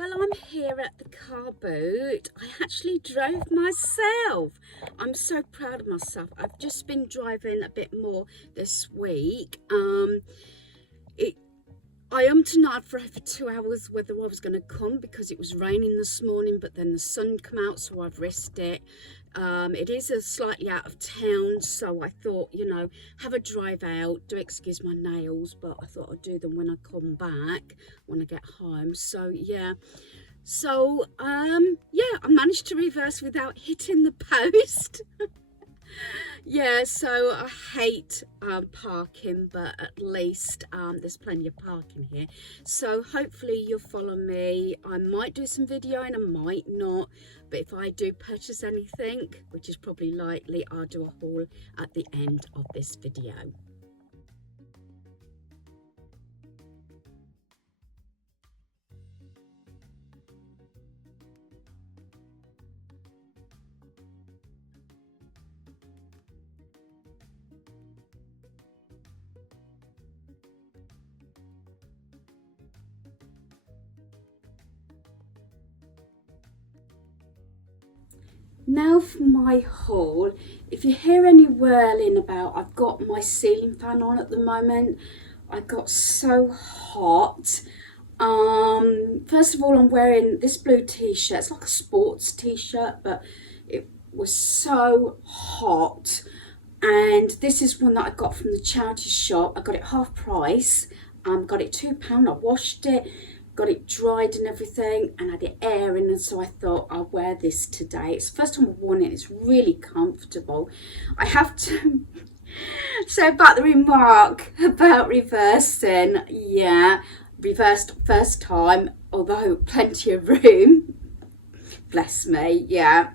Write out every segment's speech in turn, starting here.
Well, I'm here at the car boot. I actually drove myself. I'm so proud of myself. I've just been driving a bit more this week. It I tonight for over 2 hours whether I was going to come because it was raining this morning, but then the sun come out, so I've risked it. It is a slightly out of town, so I thought, have a drive out. Do excuse my nails, but I thought I'd do them when I come back, when I get home. So yeah. Yeah, I managed to reverse without hitting the post. Yeah, so I hate parking, but at least there's plenty of parking here. So hopefully you'll follow me. I might do some videoing, I might not. But if I do purchase anything, which is probably likely, I'll do a haul at the end of this video. Now for my haul. If you hear any whirling about, I've got my ceiling fan on at the moment. I got so hot. First of all, I'm wearing this blue t-shirt. It's like a sports t-shirt, but it was so hot. And this is one that I got from the charity shop. I got it half price. Got it £2. I washed it, got it dried and everything, and had it airing, and so I thought I'll wear this today. It's the first time I've worn it. It's really comfortable. I have to say about the remark about reversing. Yeah, reversed first time, although plenty of room. Bless me. Yeah,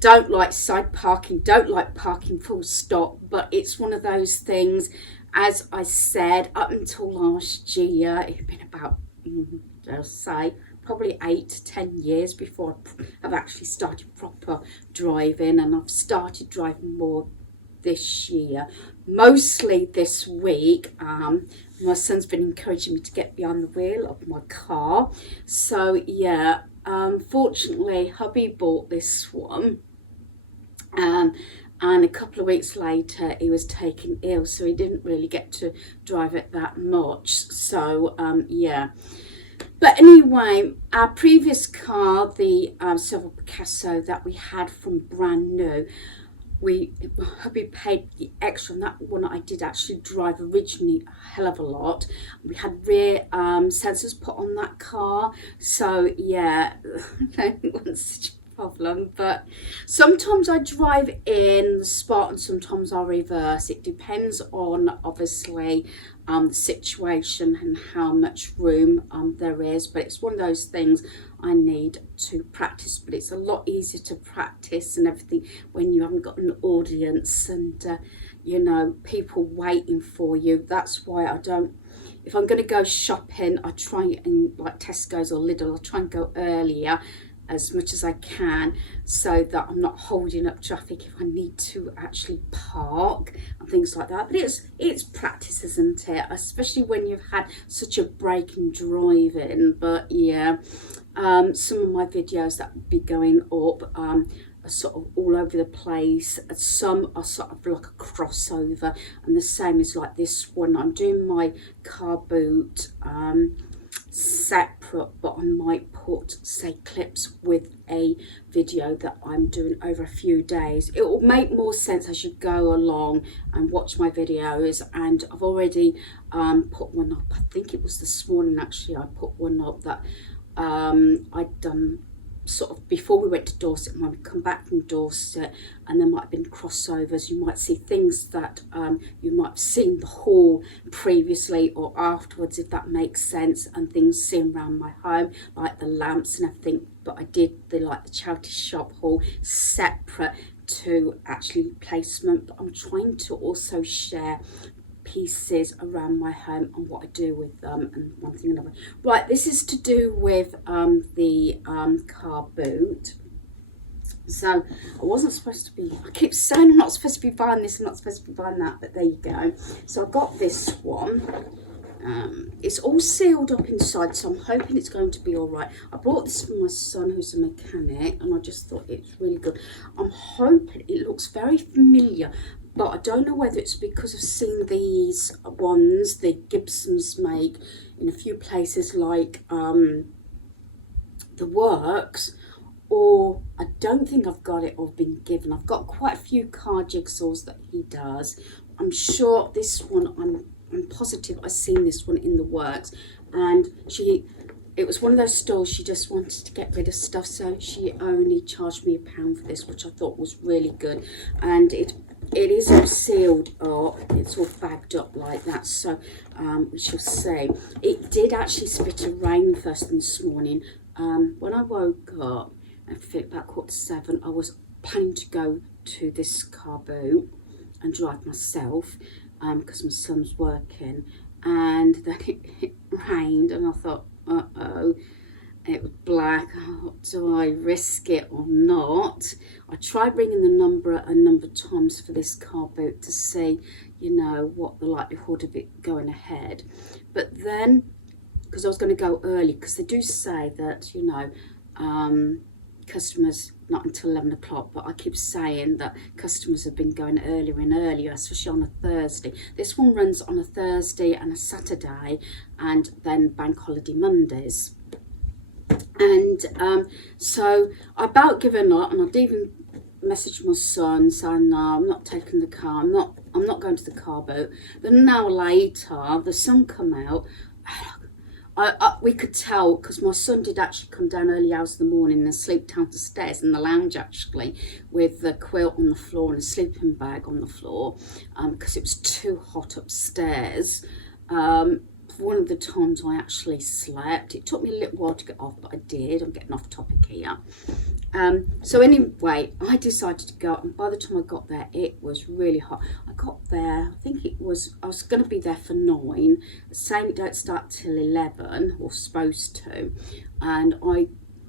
don't like side parking, don't like parking full stop, but it's one of those things. As I said, up until last year, it had been about I'll say probably 8 to 10 years before I've actually started proper driving, and I've started driving more this year, mostly this week. My son's been encouraging me to get behind the wheel of my car, so yeah, fortunately hubby bought this one, and a couple of weeks later he was taken ill, so he didn't really get to drive it that much. So yeah, but anyway, our previous car, the Silver Picasso that we had from brand new, we paid the extra on that one. I did actually drive originally a hell of a lot. We had rear sensors put on that car, so yeah, it wasn't such a problem. But sometimes I drive in the spot and sometimes I reverse. It depends on obviously the situation and how much room there is, but it's one of those things I need to practice. But it's a lot easier to practice and everything when you haven't got an audience and people waiting for you. That's why I don't, if I'm going to go shopping, I try and, like Tesco's or Lidl, I try and go earlier as much as I can, so that I'm not holding up traffic if I need to actually park and things like that. But it's practice, isn't it? Especially when you've had such a break in driving. But yeah, some of my videos that will be going up are sort of all over the place. Some are sort of like a crossover, and the same is like this one. I'm doing my car boot separate, but I might put, say, clips with a video that I'm doing over a few days. It will make more sense as you go along and watch my videos. And I've already put one up. I think it was this morning actually. I put one up that I'd done sort of before we went to Dorset. When we come back from Dorset, and there might have been crossovers, you might see things that you might have seen the haul previously or afterwards, if that makes sense, and things seen around my home like the lamps and everything. But I did the charity shop haul separate to actually placement. But I'm trying to also share pieces around my home and what I do with them, and one thing another. Right, this is to do with the car boot. So I wasn't supposed to be, I keep saying I'm not supposed to be buying this, I'm not supposed to be buying that, but there you go. So I got this one, it's all sealed up inside, so I'm hoping it's going to be all right. I bought this for my son, who's a mechanic, and I just thought it's really good. I'm hoping it looks very familiar, but I don't know whether it's because I've seen these ones the Gibsons make in a few places like the Works, or I don't think I've got it or been given. I've got quite a few car jigsaws that he does. I'm sure this one, I'm positive I've seen this one in the Works, and it was one of those stores, she just wanted to get rid of stuff, so she only charged me £1 for this, which I thought was really good. And it is all sealed up, it's all bagged up like that, so we shall see. It did actually spit a rain first thing this morning. When I woke up at about 7:15, I was planning to go to this Carboot and drive myself because my son's working, and then it rained, and I thought, uh-oh, it was black. Oh, do I risk it or not? I tried ringing the number a number of times for this Carboot to see, you know, what the likelihood of it going ahead. But then, because I was going to go early, because they do say that, you know, customers not until 11 o'clock, but I keep saying that customers have been going earlier and earlier, especially on a Thursday. This one runs on a Thursday and a Saturday, and then bank holiday Mondays. And so I about given up, and I'd even messaged my son saying, no, I'm not taking the car, I'm not going to the car boat. Then an hour later, the sun come out. We could tell, because my son did actually come down early hours of the morning and sleep down the stairs in the lounge, actually, with the quilt on the floor and a sleeping bag on the floor, because it was too hot upstairs. One of the times I actually slept. It took me a little while to get off, but I did. I'm getting off topic here. So anyway, I decided to go, and by the time I got there, it was really hot. I got there, I think I was going to be there for 9, saying it don't start till 11, or supposed to, and I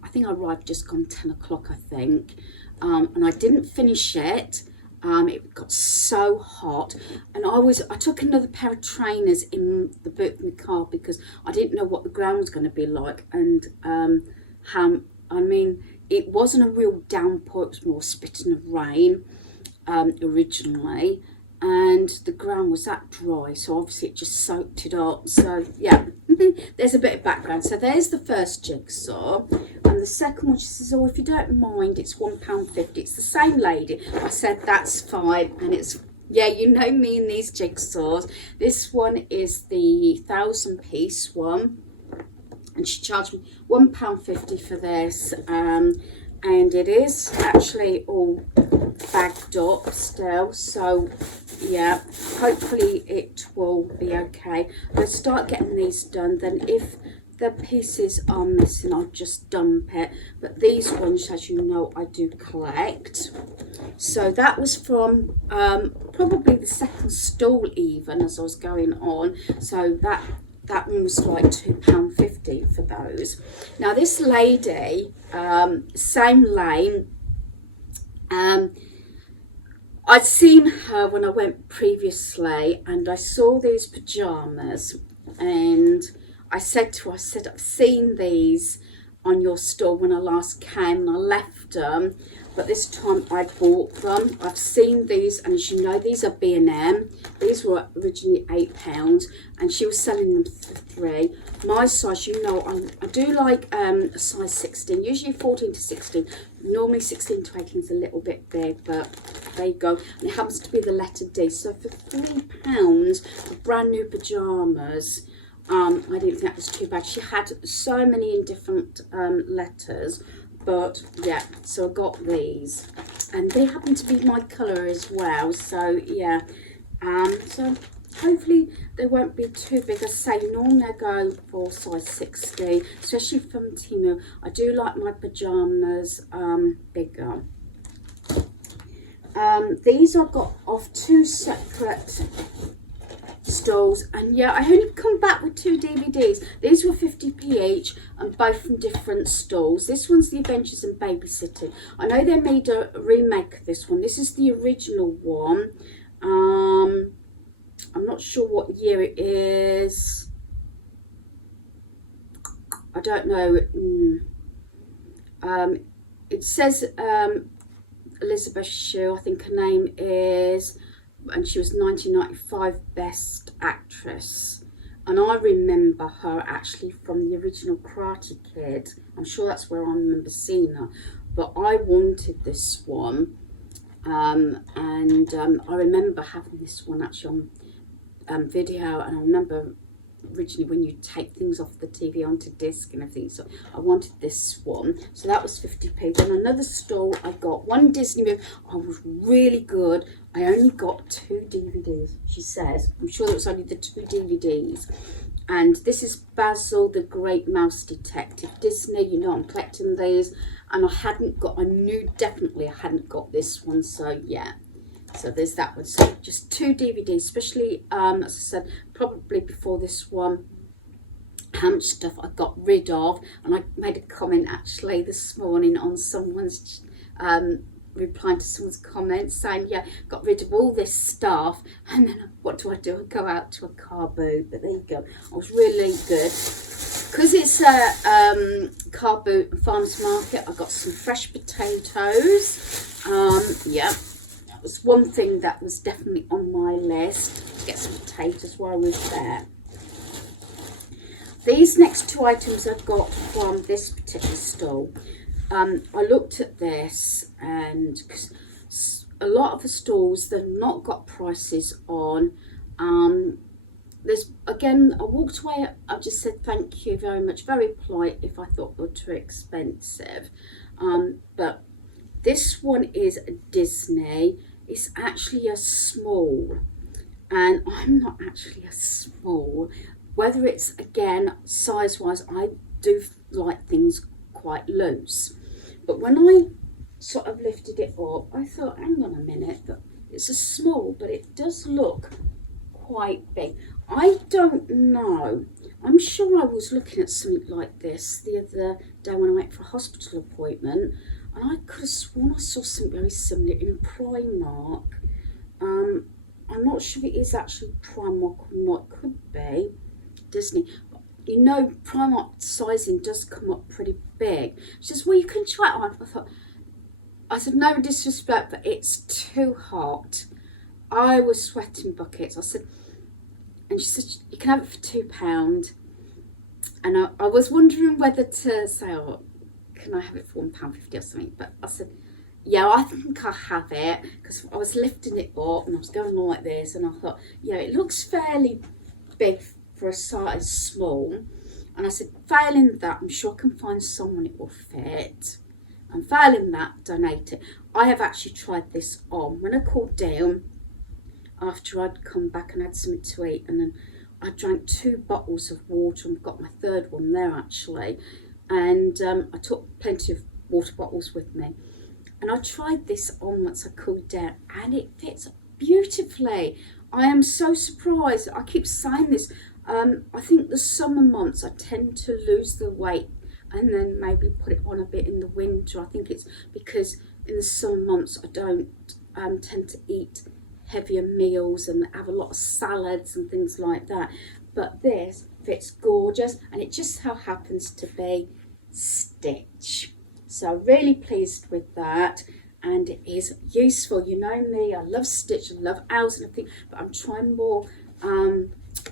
think I arrived just gone 10 o'clock, I think, and I didn't finish it. It got so hot, and I took another pair of trainers in the boot of my car because I didn't know what the ground was going to be like, and it wasn't a real downpour, it was more spitting of rain originally, and the ground was that dry, so obviously it just soaked it up. So yeah, there's a bit of background. So there's the first jigsaw, and the second one, she says, oh, if you don't mind, it's £1.50. It's the same lady. I said that's fine, and it's, yeah, you know me and these jigsaws. This one is the 1,000-piece one, and she charged me £1.50 for this, and it is actually all bagged up still, so yeah, hopefully it will be okay. I'll start getting these done, then if the pieces are missing, I'll just dump it, but these ones, as you know, I do collect. So that was from probably the second stall even as I was going on, so that one was like £2.50 for those. Now this lady, same lane, I'd seen her when I went previously, and I saw these pyjamas, and I said to her, I said, I've seen these on your store when I last came, and I left them, but this time I bought them. I've seen these, and as you know, these are B&M. These were originally £8, and she was selling them for £3. My size, you know, I do like a size 16, usually 14 to 16. Normally 16 to 18 is a little bit big, but there you go. And it happens to be the letter D. So for £3 of brand new pyjamas, I didn't think that was too bad. She had so many in different letters, but yeah, so I got these, and they happen to be my colour as well, so yeah, so hopefully they won't be too big. As I say, normally I go for size 60, especially from Temu. I do like my pyjamas bigger. These I got off 2 separate stalls, and yeah, I only come back with 2 DVDs. These were 50p each, and both from different stalls. This one's The Adventures in Babysitting. I know they made a remake of this one. This is the original one. I'm not sure what year it is. I don't know. It says Elizabeth Shue, I think her name is, and she was 1995 Best Actress. And I remember her actually from the original Karate Kid. I'm sure that's where I remember seeing her. But I wanted this one. I remember having this one actually on video. And I remember originally when you take things off the TV onto disc and everything. So I wanted this one. So that was 50p. Then another stall I got. One Disney movie. I was really good. I only got 2 DVDs, she says. I'm sure it was only the 2 DVDs. And this is Basil the Great Mouse Detective. Disney, you know I'm collecting these. And I knew definitely I hadn't got this one. So yeah. So there's that one. So just 2 DVDs, especially, as I said, probably before this one, how much stuff I got rid of. And I made a comment actually this morning on someone's replying to someone's comment saying, yeah, got rid of all this stuff, and then what do? I go out to a car boot. But there you go. I was really good because it's a car boot and farmers market. I got some fresh potatoes. Yeah, that was one thing that was definitely on my list, to get some potatoes while I was there. These next 2 items I got from this particular stall. I looked at this, and cause a lot of the stalls, they've not got prices on. There's, again, I walked away, I just said thank you very much, very polite if I thought they were too expensive. But this one is Disney. It's actually a small, and I'm not actually a small. Whether it's, again, size-wise, I do like things quite loose. But when I sort of lifted it up, I thought, hang on a minute, it's a small, but it does look quite big. I don't know. I'm sure I was looking at something like this the other day when I went for a hospital appointment, and I could have sworn I saw something very similar in Primark. I'm not sure if it is actually Primark or not. It could be Disney. You know, Primark sizing does come up pretty big. She says, well, you can try it on. I said, no disrespect, but it's too hot. I was sweating buckets. I said, and she said, you can have it for £2. And I was wondering whether to say, oh, can I have it for £1.50 or something? But I said, yeah, I think I'll have it, because I was lifting it up and I was going like this, and I thought, yeah, it looks fairly big for a size small. And I said, failing that, I'm sure I can find someone it will fit. And failing that, donate it. I have actually tried this on. When I called down, after I'd come back and had something to eat, and then I drank 2 bottles of water, and got my 3rd one there actually. And I took plenty of water bottles with me. And I tried this on once I cooled down, and it fits beautifully. I am so surprised. I keep saying this. I think the summer months I tend to lose the weight and then maybe put it on a bit in the winter. I think it's because in the summer months I don't tend to eat heavier meals and have a lot of salads and things like that. But this fits gorgeous, and it just so happens to be stitch. So really pleased with that, and it is useful. You know me, I love stitch, I love owls and everything, but I'm trying more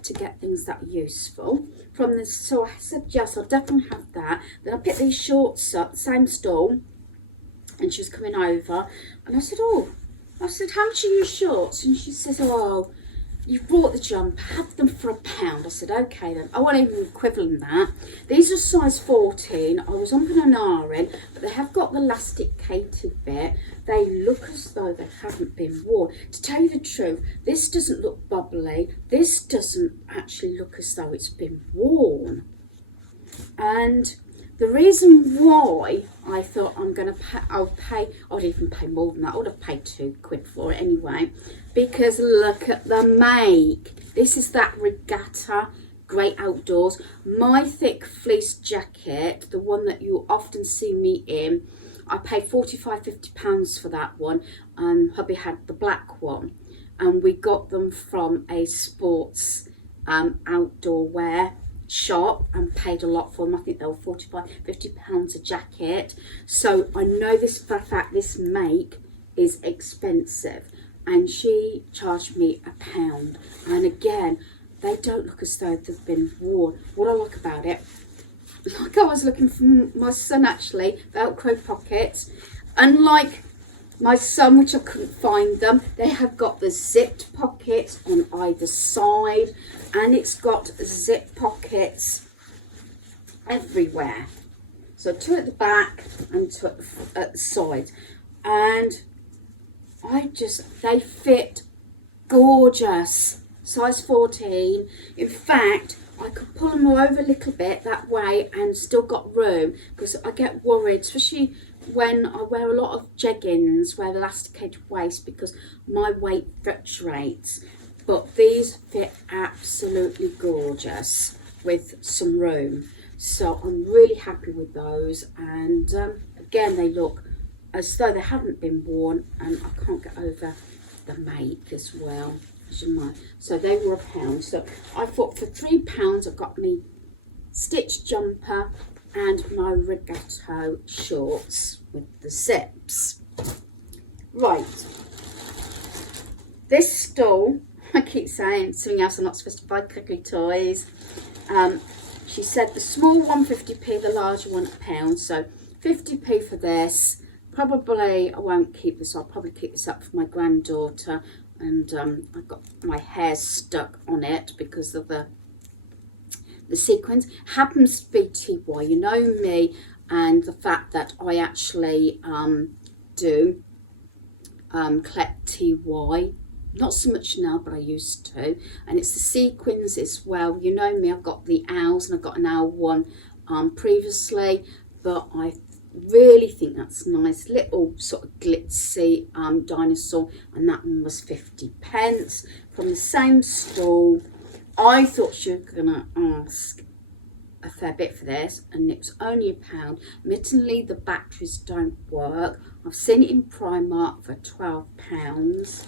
to get things that are useful from this. So I said, yes, I'll definitely have that. Then I picked these shorts up, same stall, and she was coming over, and I said, how much are your shorts? And she says, oh, you've bought the jumper, have them for £1. I said, okay then. I want even equivalent that. These are size 14. I was on an RM, but they have got the elasticated bit. They look as though they haven't been worn. To tell you the truth, this doesn't look bubbly. This doesn't actually look as though it's been worn. And the reason why I thought I would even pay more than that. I would have paid £2 for it anyway, because look at the make. This is that regatta, great outdoors. My thick fleece jacket, the one that you often see me in, I paid £45–50 for that one. Hubby had the black one, and we got them from a sports outdoor wear shop and paid a lot for them. I think they were 45, 50 pounds a jacket. So I know this for a fact, this make is expensive. And she charged me £1. And again, they don't look as though they've been worn. What I like about it, like I was looking for my son actually, Velcro pockets. Unlike my son, which I couldn't find them, they have got the zipped pockets on either side, and it's got zip pockets everywhere. So 2 at the back and 2 at the side. And they fit gorgeous. Size 14. In fact, I could pull them over a little bit that way and still got room, because I get worried, especially when I wear a lot of jeggings, wear elasticated waist, because my weight fluctuates. But these fit absolutely gorgeous with some room. So I'm really happy with those. And again, they look as though they haven't been worn, and I can't get over the make as well. So they were £1. So I thought for £3 I got me stitched jumper and my regatta shorts with the zips. Right, this stall, I keep saying something else I'm not supposed to buy, cookie toys. She said the small one 50p, the larger one £1. So 50p for this. Probably I won't keep this. I'll probably keep this up for my granddaughter. And I've got my hair stuck on it because of the sequins. Happens to be TY. You know me, and the fact that I actually do collect TY. Not so much now, but I used to. And it's the sequins as well. You know me, I've got the owls, and I've got an owl one previously, but I really think that's nice. Little sort of glitzy dinosaur, and that one was 50p from the same stall. I thought she was gonna ask a fair bit for this, and it was only £1. Admittedly, the batteries don't work. I've seen it in Primark for £12,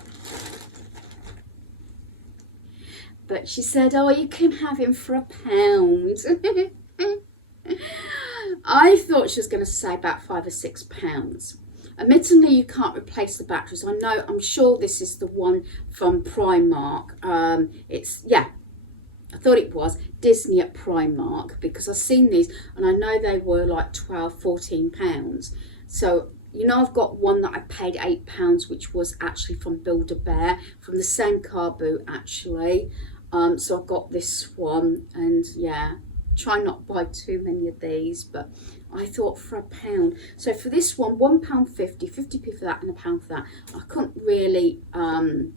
but she said, oh, you can have him for £1. I thought she was going to say about £5 or £6. Admittedly, you can't replace the batteries. I'm sure this is the one from Primark. I thought it was Disney at Primark, because I've seen these and I know they were like £12, £14. So, you know, I've got one that I paid £8, which was actually from Build-A-Bear, from the same car boot actually. So I've got this one, and yeah, try not to buy too many of these, but I thought for £1. So for this one, £1.50, 50p for that and £1 for that. I couldn't really moan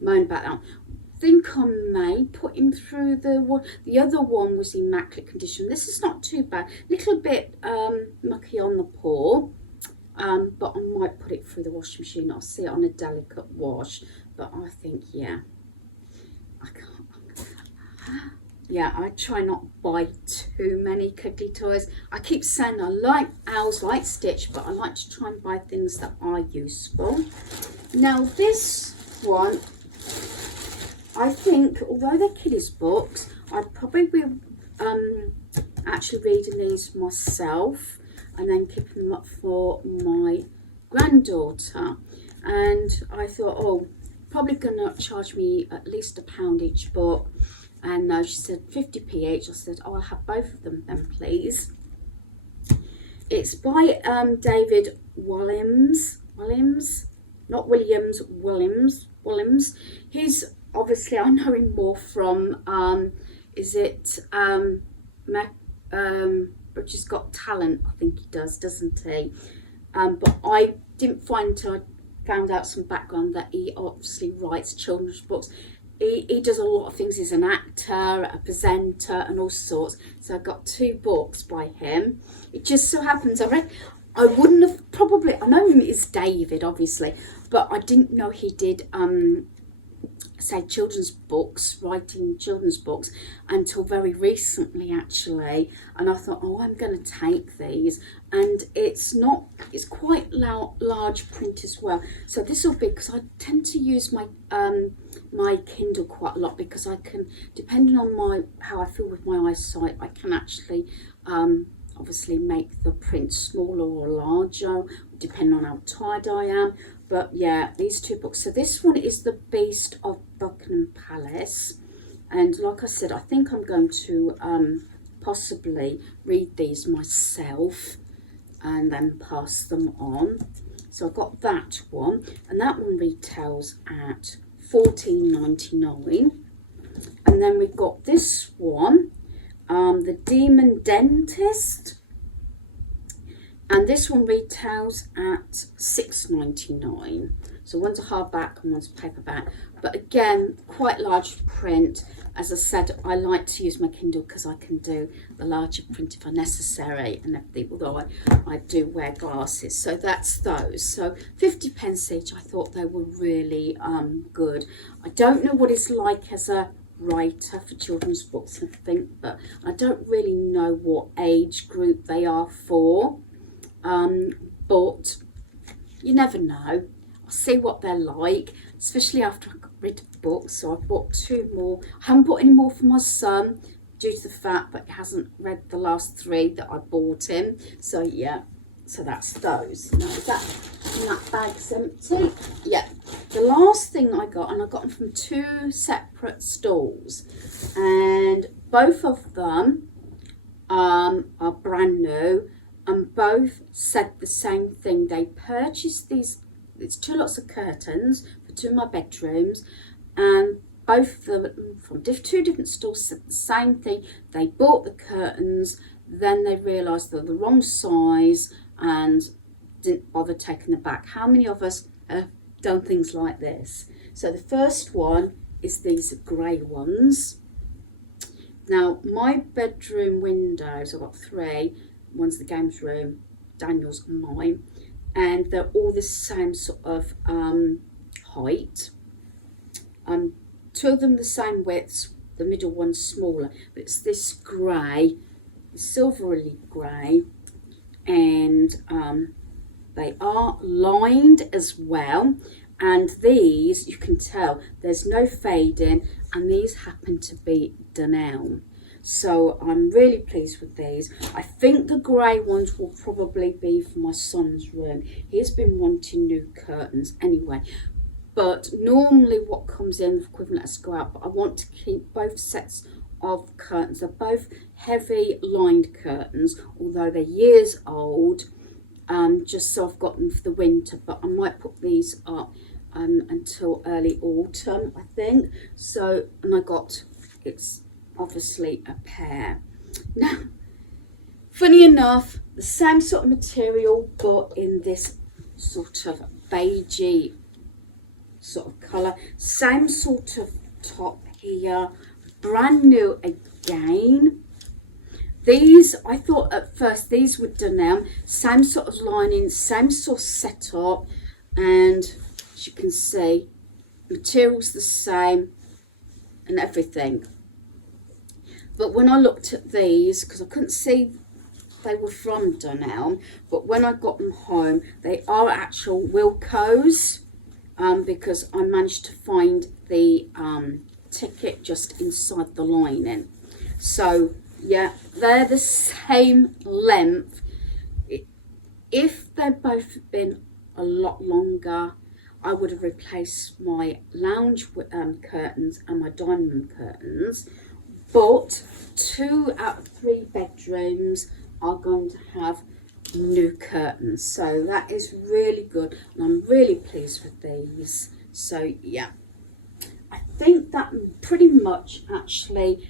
about that. I think I may put him through the one. The other one was immaculate condition. This is not too bad. Little bit mucky on the paw, but I might put it through the washing machine. I'll see it on a delicate wash, but I think, yeah, I can't. Yeah, I try not to buy too many cuddly toys. I keep saying I like owls, like Stitch, but I like to try and buy things that are useful. Now this one, I think, although they're kiddies books, I'd probably be actually reading these myself and then keeping them up for my granddaughter. And I thought, oh, probably gonna charge me at least £1 each book. And she said 50p each. I said, oh, I'll have both of them then, please. It's by David Williams, not Williams, Williams. He's obviously, I know him more from, British Got Talent, I think he does, doesn't he? But I didn't find until I found out some background that he obviously writes children's books. He does a lot of things. He's an actor, a presenter, and all sorts. So I got 2 books by him. It just so happens I wouldn't have probably, I know him is David, obviously, but I didn't know he did say children's books, writing children's books, until very recently actually. And I thought, oh, I'm going to take these and it's quite large print as well. So this will be, because I tend to use my my Kindle quite a lot, because I can, depending on how I feel with my eyesight, I can actually obviously make the print smaller or larger depending on how tired I am. But yeah, these two books. So this one is The Beast of Buckingham Palace, and like I said, I think I'm going to possibly read these myself and then pass them on. So I've got that one, and that one retails at $14.99. And then we've got this one, The Demon Dentist, and this one retails at $6.99. So one's a hardback and one's a paperback, but again, quite large print. As I said, I like to use my Kindle because I can do the larger print if necessary and everything, although I do wear glasses. So that's those. So 50p each. I thought they were really good. I don't know what it's like as a writer for children's books and everything, but I don't really know what age group they are for. But you never know. I'll see what they're like, especially after I got rid of books. So I bought 2 more. I haven't bought any more for my son due to the fact that he hasn't read the last 3 that I bought him. So yeah, so that's those. Now that bag's empty. Yeah, the last thing I got, and I got them from 2 separate stalls, and both of them are brand new, and both said the same thing. They purchased these. It's 2 lots of curtains for 2 of my bedrooms, and both of them from 2 different stores said the same thing. They bought the curtains, then they realised they're the wrong size and didn't bother taking them back. How many of us have done things like this? So the first one is these grey ones. Now my bedroom windows, I've got 3. One's the games room, Daniel's and mine, and they're all the same sort of height. 2 of them the same widths, the middle one's smaller, but it's this grey, silvery grey, and they are lined as well. And these, you can tell there's no fading, and these happen to be Dunelm. So I'm really pleased with these. I think the grey ones will probably be for my son's room. He's been wanting new curtains anyway. But normally what comes in, the equivalent has to go out. But I want to keep both sets of curtains. They're both heavy lined curtains, although they're years old. Just so I've got them for the winter. But I might put these up until early autumn, I think. So, and I got, it's obviously a pair. Now, funny enough, the same sort of material, but in this sort of beigey sort of colour. Same sort of top here, brand new again. These, I thought at first these were Dunelm, same sort of lining, same sort of setup, and as you can see, material's the same and everything. But when I looked at these, because I couldn't see they were from Dunelm, but when I got them home, they are actual Wilko's, because I managed to find the ticket just inside the lining. So yeah, they're the same length. If they'd both been a lot longer, I would have replaced my lounge curtains and my dining room curtains. But 2 out of 3 bedrooms are going to have new curtains. So that is really good, and I'm really pleased with these. So yeah, I think that pretty much actually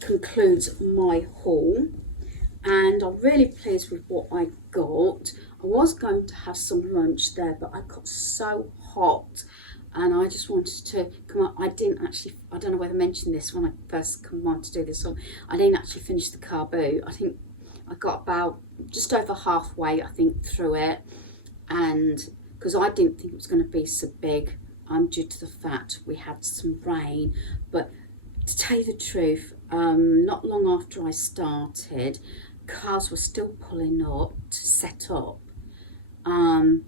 concludes my haul, and I'm really pleased with what I got. I was going to have some lunch there, but I got so hot and I just wanted to come up. I don't know whether I mentioned this when I first come on to do this one. I didn't actually finish the Carboot. I think I got about just over halfway, I think, through it, and because I didn't think it was going to be so big, due to the fact we had some rain. But to tell you the truth, not long after I started, cars were still pulling up to set up. And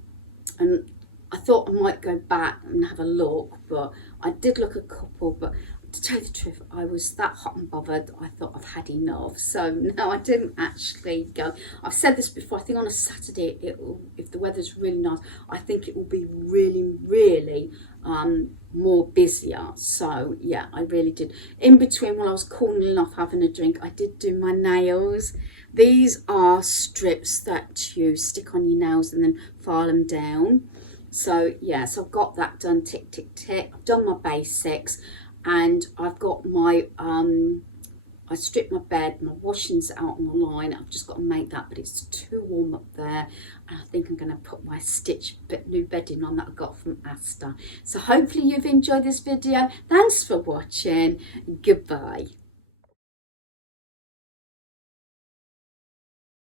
I thought I might go back and have a look, but I did look a couple, but to tell you the truth, I was that hot and bothered, I thought I've had enough. So no, I didn't actually go. I've said this before, I think on a Saturday, if the weather's really nice, I think it will be really more busier. So yeah, I really did. In between, while I was cooling off having a drink, I did do my nails. These are strips that you stick on your nails and then file them down. So yeah, so I've got that done, tick, tick, tick. I've done my basics, and I've got my, I stripped my bed, my washing's out on the line. I've just got to make that, but it's too warm up there. And I think I'm going to put my new bedding on that I got from Asda. So hopefully you've enjoyed this video. Thanks for watching. Goodbye.